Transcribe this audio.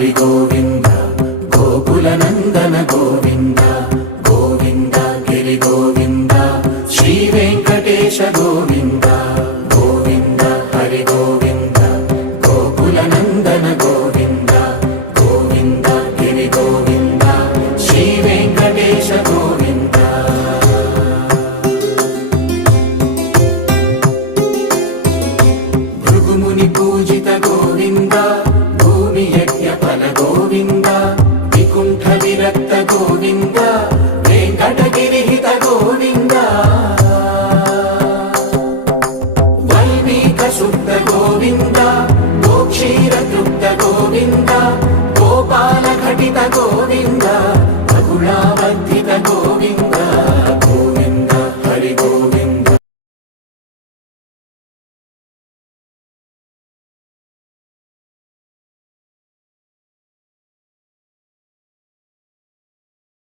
హరి గోవింద గోకుల నందన గోవింద గోవింద గిరి గోవింద శ్రీ వెంకటేశ గోవింద గోవింద హరి గోవింద గోకుల నందన గోవింద గోవింద గిరి గోవింద శ్రీ వెంకటేశ గోవింద భృగుముని పూజిత గోవింద భూమి యజ్ఞ ఫల గోవింద వికుంఠ విరక్త గోవింద వెంకటగిరిహిత గోవింద వైదిక శుద్ధ గోవింద గోక్షీర తృప్త గోవింద గోపాల ఘటిత గోవింద